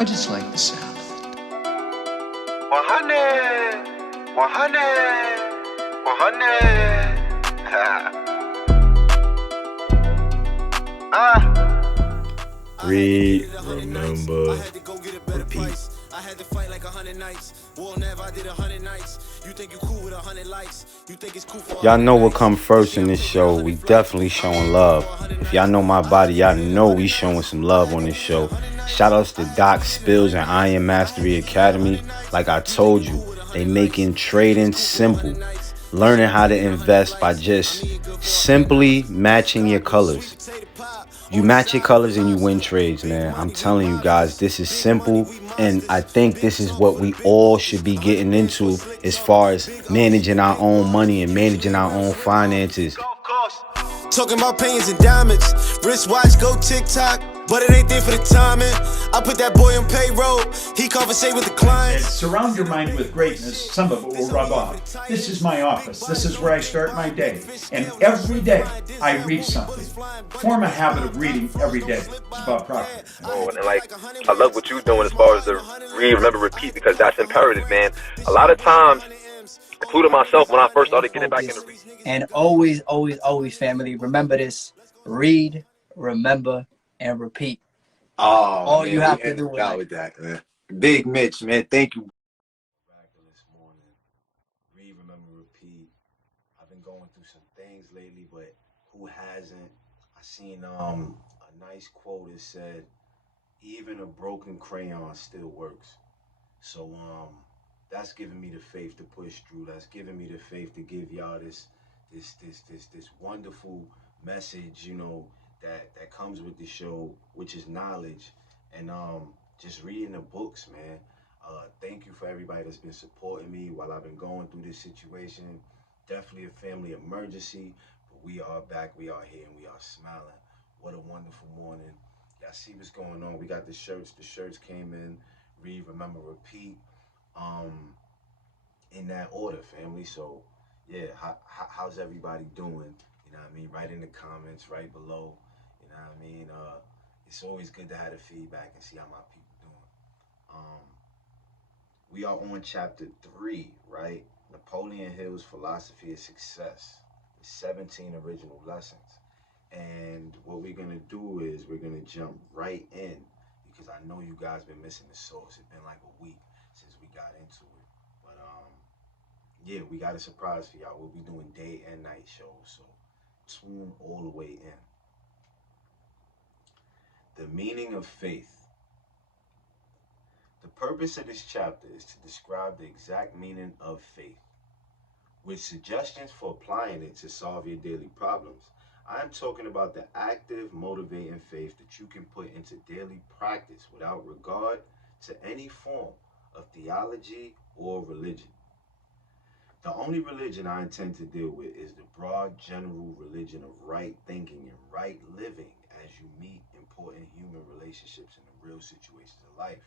I just like the sound of it. 100, 100, 100. Read, remember, repeat. I had to fight like 100 nights. War never, I did 100 nights. You think you cool with 100 likes? You think it's cool for Y'all know what come first in this show. We definitely showing love. If y'all know my body, y'all know we showing some love on this show. Shout outs to Doc Spills and Iron Mastery Academy. Like I told you, they making trading simple. Learning how to invest by just simply matching your colors. You match your colors and you win trades, man. I'm telling you guys, this is simple. And I think this is what we all should be getting into as far as managing our own money and managing our own finances. Talking about pennies and diamonds. Wristwatch, go TikTok. But it ain't there for the timing. I put that boy on payroll. He conversate with the And clients. surround your mind with greatness. Some of it will rub off. This is my office. This is where I start my day. And every day I read something. Form a habit of reading every day. It's about profit. Oh, and like, I love what you're doing as far as the read, remember, repeat, because that's imperative, man. A lot of times, including myself, when I first started getting back into reading. And always, family, remember this: read, remember, and repeat. Oh, All man, you have we to do ended is out with that, man. Big Mitch, man, thank you. This morning, read, remember, repeat. I've been going through some things lately, but who hasn't? I seen a nice quote. It said, "Even a broken crayon still works." So that's giving me the faith to push through. That's giving me the faith to give y'all this wonderful message, you know, that comes with the show, which is knowledge and just reading the books, man. Thank you for everybody that's been supporting me while I've been going through this situation. Definitely a family emergency, but we are back, we are here, and we are smiling. What a wonderful morning. Y'all see what's going on. We got the shirts. The shirts came in. Read, remember, repeat. In that order, family. So, yeah, how's everybody doing? You know what I mean? Write in the comments right below. You know what I mean? It's always good to have the feedback and see how my people doing. We are on chapter 3, right? Napoleon Hill's Philosophy of Success. 17 original lessons. And what we're gonna do is we're gonna jump right in because I know you guys been missing the source. It's been like a week since we got into it. But yeah, we got a surprise for y'all. We'll be doing day and night shows, so tune all the way in. The meaning of faith. The purpose of this chapter is to describe the exact meaning of faith, with suggestions for applying it to solve your daily problems. I am talking about the active, motivating faith that you can put into daily practice without regard to any form of theology or religion. The only religion I intend to deal with is the broad general religion of right thinking and right living as you meet important human relationships in the real situations of life.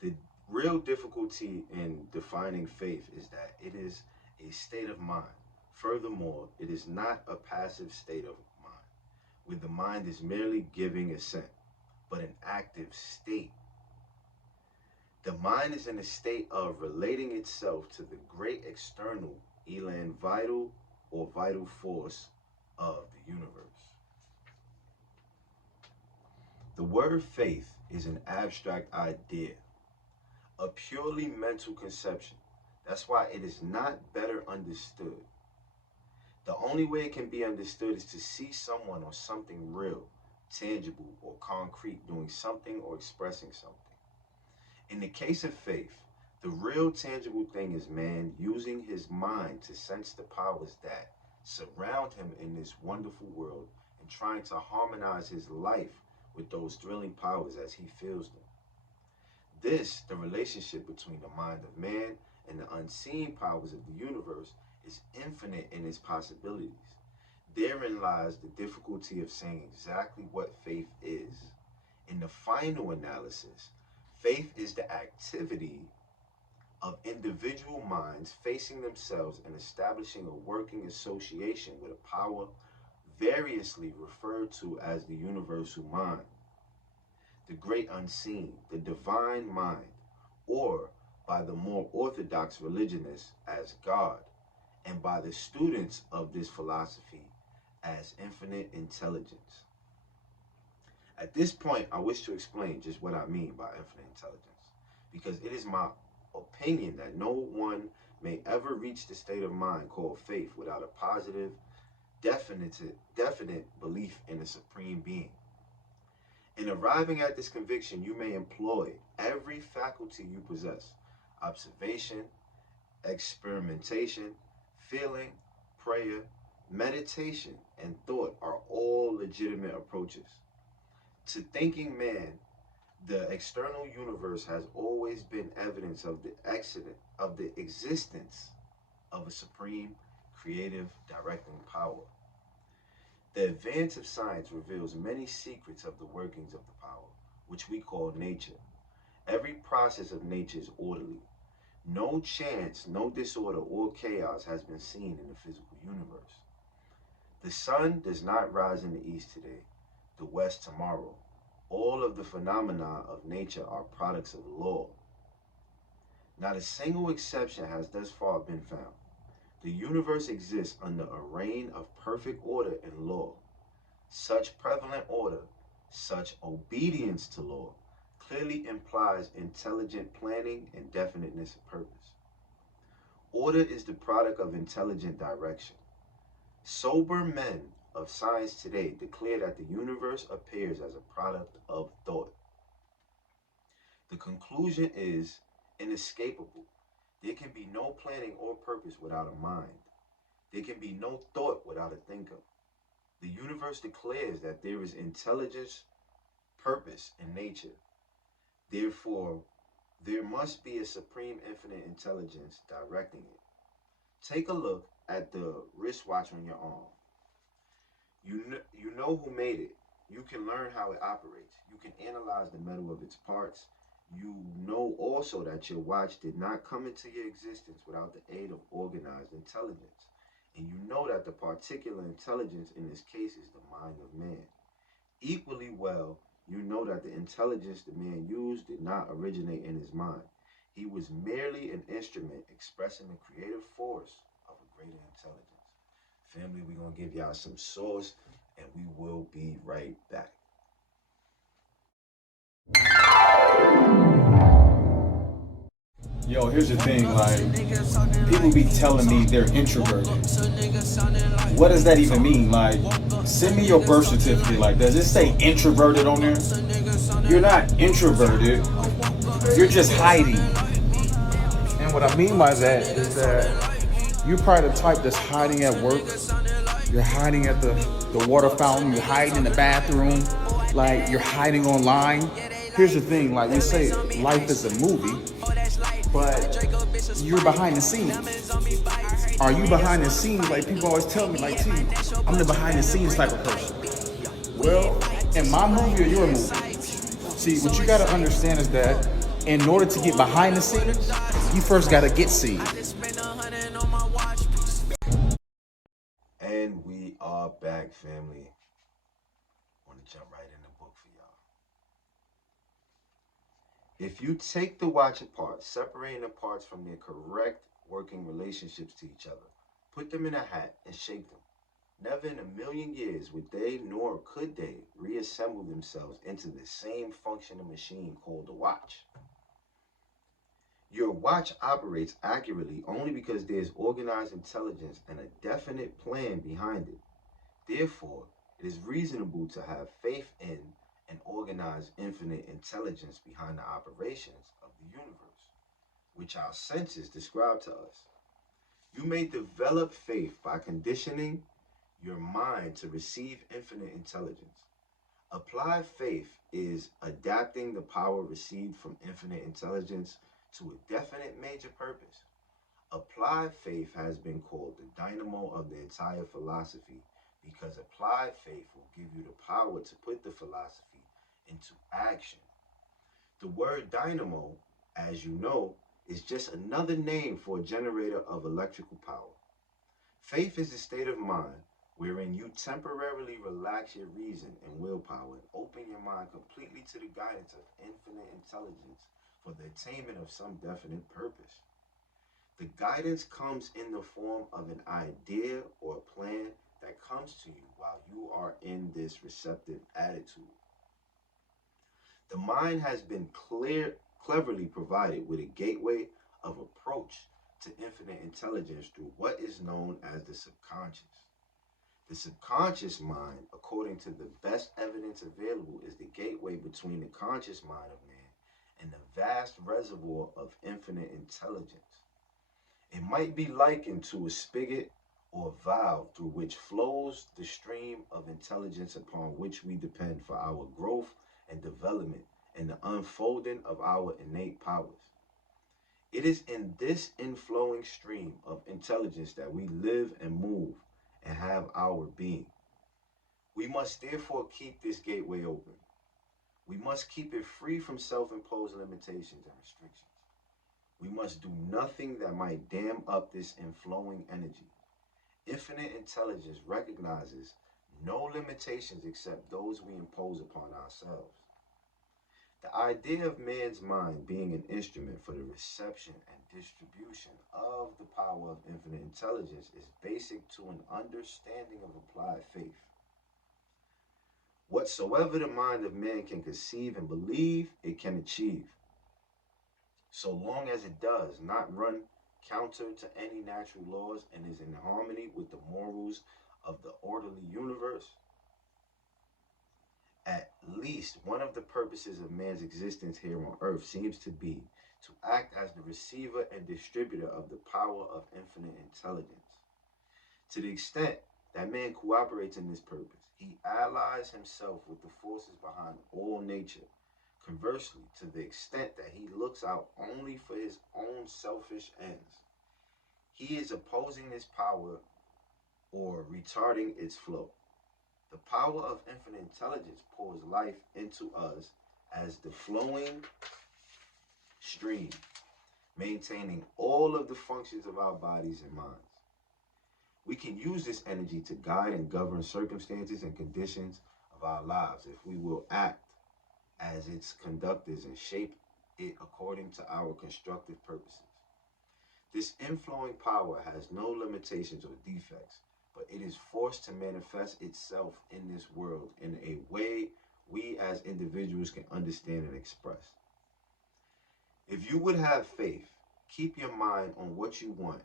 The real difficulty in defining faith is that it is a state of mind. Furthermore, it is not a passive state of mind, where the mind is merely giving assent, but an active state. The mind is in a state of relating itself to the great external, elan vital or vital force of the universe. The word faith is an abstract idea, a purely mental conception. That's why it is not better understood. The only way it can be understood is to see someone or something real, tangible, or concrete doing something or expressing something. In the case of faith, the real tangible thing is man using his mind to sense the powers that surround him in this wonderful world and trying to harmonize his life with those thrilling powers as he feels them. This, the relationship between the mind of man and the unseen powers of the universe, is infinite in its possibilities. Therein lies the difficulty of saying exactly what faith is. In the final analysis, faith is the activity of individual minds facing themselves and establishing a working association with a power variously referred to as the universal mind. the great unseen, the divine mind, or by the more orthodox religionists as God, and by the students of this philosophy as infinite intelligence. At this point, I wish to explain just what I mean by infinite intelligence, because it is my opinion that no one may ever reach the state of mind called faith without a positive, definite belief in a supreme being. In arriving at this conviction, you may employ every faculty you possess: observation, experimentation, feeling, prayer, meditation, and thought are all legitimate approaches. To thinking man, the external universe has always been evidence of the existence of a supreme creative directing power. The advance of science reveals many secrets of the workings of the power, which we call nature. Every process of nature is orderly. No chance, no disorder, or chaos has been seen in the physical universe. The sun does not rise in the east today, the west tomorrow. All of the phenomena of nature are products of law. Not a single exception has thus far been found. The universe exists under a reign of perfect order and law. Such prevalent order, such obedience to law, clearly implies intelligent planning and definiteness of purpose. Order is the product of intelligent direction. Sober men of science today declare that the universe appears as a product of thought. The conclusion is inescapable. There can be no planning or purpose without a mind. There can be no thought without a thinker. The universe declares that there is intelligence, purpose in nature. Therefore, there must be a supreme infinite intelligence directing it. Take a look at the wristwatch on your arm. You know who made it. You can learn how it operates. You can analyze the metal of its parts. You know also that your watch did not come into your existence without the aid of organized intelligence. And you know that the particular intelligence in this case is the mind of man. Equally well, you know that the intelligence the man used did not originate in his mind. He was merely an instrument expressing the creative force of a greater intelligence. Family, we're going to give y'all some sauce, and we will be right back. Yo, here's the thing, like, people be telling me they're introverted. What does that even mean? Like, send me your birth certificate. Like, does it say introverted on there? You're not introverted. You're just hiding. And what I mean by that is that you're probably the type that's hiding at work. You're hiding at the water fountain. You're hiding in the bathroom. Like, you're hiding online. Here's the thing, like, we say life is a movie, but you're behind the scenes. Are you behind the scenes? Like, people always tell me, like, T, I'm the behind the scenes type of person. Well, in my movie or your movie? See, what you gotta understand is that in order to get behind the scenes, you first gotta get seen. And we are back, family. I want to jump right in the book for y'all. If you take the watch apart, separating the parts from their correct working relationships to each other, put them in a hat and shake them, never in a million years would they, nor could they, reassemble themselves into the same functioning machine called a watch. Your watch operates accurately only because there's organized intelligence and a definite plan behind it. Therefore, it is reasonable to have faith in and organized infinite intelligence behind the operations of the universe, which our senses describe to us. You may develop faith by conditioning your mind to receive infinite intelligence. Applied faith is adapting the power received from infinite intelligence to a definite major purpose. Applied faith has been called the dynamo of the entire philosophy because applied faith will give you the power to put the philosophy into action. The word dynamo, as you know, is just another name for a generator of electrical power. Faith is a state of mind wherein you temporarily relax your reason and willpower and open your mind completely to the guidance of infinite intelligence for the attainment of some definite purpose. The guidance comes in the form of an idea or a plan that comes to you while you are in this receptive attitude. The mind has been cleverly provided with a gateway of approach to infinite intelligence through what is known as the subconscious. The subconscious mind, according to the best evidence available, is the gateway between the conscious mind of man and the vast reservoir of infinite intelligence. It might be likened to a spigot or valve through which flows the stream of intelligence upon which we depend for our growth and development and the unfolding of our innate powers. It is in this inflowing stream of intelligence that we live and move and have our being. We must therefore keep this gateway open. We must keep it free from self-imposed limitations and restrictions. We must do nothing that might dam up this inflowing energy. Infinite intelligence recognizes no limitations except those we impose upon ourselves. The idea of man's mind being an instrument for the reception and distribution of the power of infinite intelligence is basic to an understanding of applied faith. Whatsoever the mind of man can conceive and believe, it can achieve, so long as it does not run counter to any natural laws and is in harmony with the morals of the orderly universe. At least one of the purposes of man's existence here on earth seems to be to act as the receiver and distributor of the power of infinite intelligence. To the extent that man cooperates in this purpose, he allies himself with the forces behind all nature. Conversely, to the extent that he looks out only for his own selfish ends, he is opposing this power or retarding its flow. The power of infinite intelligence pours life into us as the flowing stream, maintaining all of the functions of our bodies and minds. We can use this energy to guide and govern circumstances and conditions of our lives if we will act as its conductors and shape it according to our constructive purposes. This inflowing power has no limitations or defects, but it is forced to manifest itself in this world in a way we as individuals can understand and express. If you would have faith, keep your mind on what you want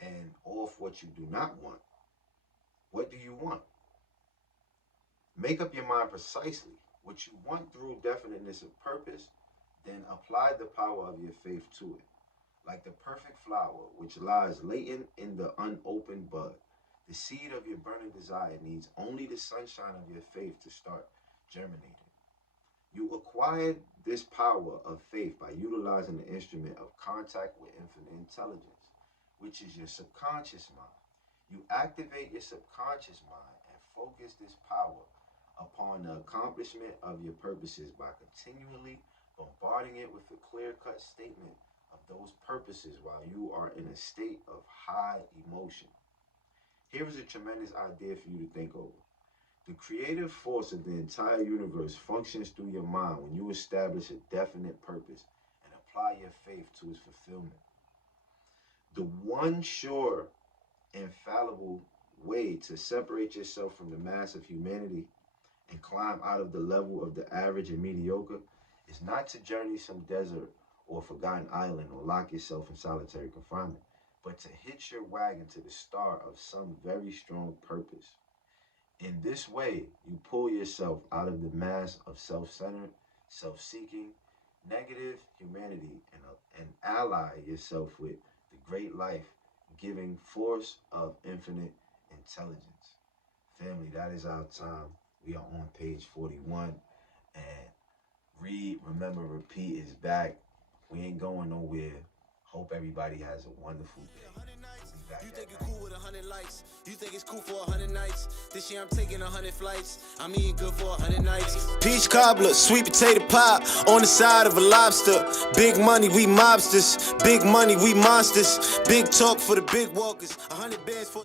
and off what you do not want. What do you want? Make up your mind precisely what you want through definiteness of purpose, then apply the power of your faith to it. Like the perfect flower which lies latent in the unopened bud, the seed of your burning desire needs only the sunshine of your faith to start germinating. You acquired this power of faith by utilizing the instrument of contact with infinite intelligence, which is your subconscious mind. You activate your subconscious mind and focus this power upon the accomplishment of your purposes by continually bombarding it with a clear-cut statement of those purposes while you are in a state of high emotion. Here is a tremendous idea for you to think over. The creative force of the entire universe functions through your mind when you establish a definite purpose and apply your faith to its fulfillment. The one sure, infallible way to separate yourself from the mass of humanity and climb out of the level of the average and mediocre is not to journey some desert or forgotten island or lock yourself in solitary confinement, but to hitch your wagon to the star of some very strong purpose. In this way, you pull yourself out of the mass of self-centered, self-seeking, negative humanity and ally yourself with the great life-giving force of infinite intelligence. Family, that is our time. We are on page 41, and Read, Remember, Repeat is back. We ain't going nowhere. Hope everybody has a wonderful day. We'll be back. You think it's cool with 100 likes? You think it's cool for 100 nights? This year I'm taking 100 flights. I'm eating good for 100 nights. Peach cobbler, sweet potato pie on the side of a lobster. Big money, we mobsters. Big money, we monsters. Big talk for the big walkers. 100 bands for.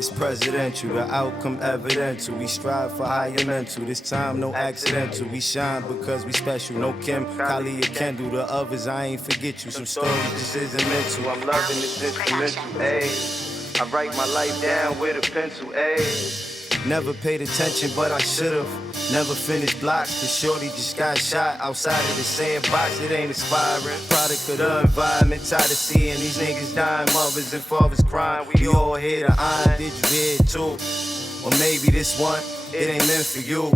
It's presidential, the outcome evidential. We strive for higher mental. This time no accidental. We shine because we special. No Kim, Kylie, or Kendall. The others, I ain't forget you. Some stories just isn't mental. I'm loving this instrumental, ayy. I write my life down with a pencil, ayy. Never paid attention, but I should've. Never finished blocks, cause shorty just got shot outside of the sandbox. It ain't inspiring. Product of the environment, tired of seeing these niggas dying. Mothers and fathers crying. We all hear the iron. Did you hear it too? Or maybe this one, it ain't meant for you.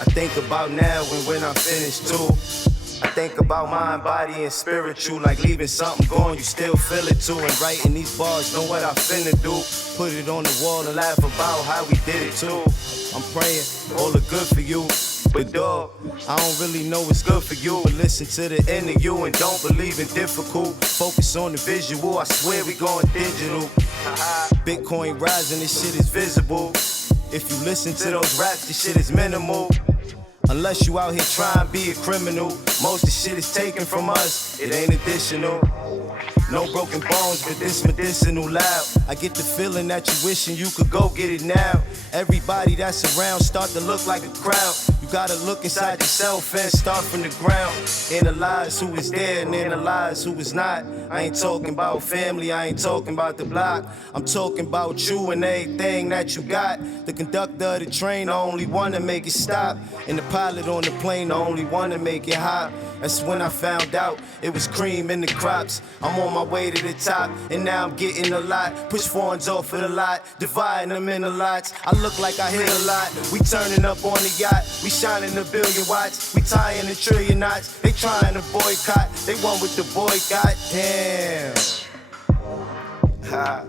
I think about now and when I'm finished too. I think about mind, body, and spiritual. Like leaving something gone, you still feel it too. And writing these bars, know what I finna do. Put it on the wall and laugh about how we did it too. I'm praying all the good for you. But dog, I don't really know what's good for you. But listen to the end of you and don't believe in difficult. Focus on the visual, I swear we going digital. Bitcoin rising, this shit is visible. If you listen to those raps, this shit is minimal. Unless you out here trying to be a criminal. Most of the shit is taken from us, it ain't additional. No broken bones, but this medicinal loud. I get the feeling that you wishing you could go get it now. Everybody that's around start to look like a crowd. You gotta look inside yourself and start from the ground. Analyze who is there and analyze who is not. I ain't talking about family, I ain't talking about the block. I'm talking about you and everything that you got. The conductor of the train, the only one to make it stop. And the pilot on the plane, the only one to make it hop. That's when I found out it was cream in the crops. I'm on my way to the top, and now I'm getting a lot. Push foreigns off of the lot, dividing them into lots. I look like I hit a lot. We turning up on the yacht, we shining a billion watts. We tying a trillion knots. They trying to boycott, they want with the boycott. Damn. Ha.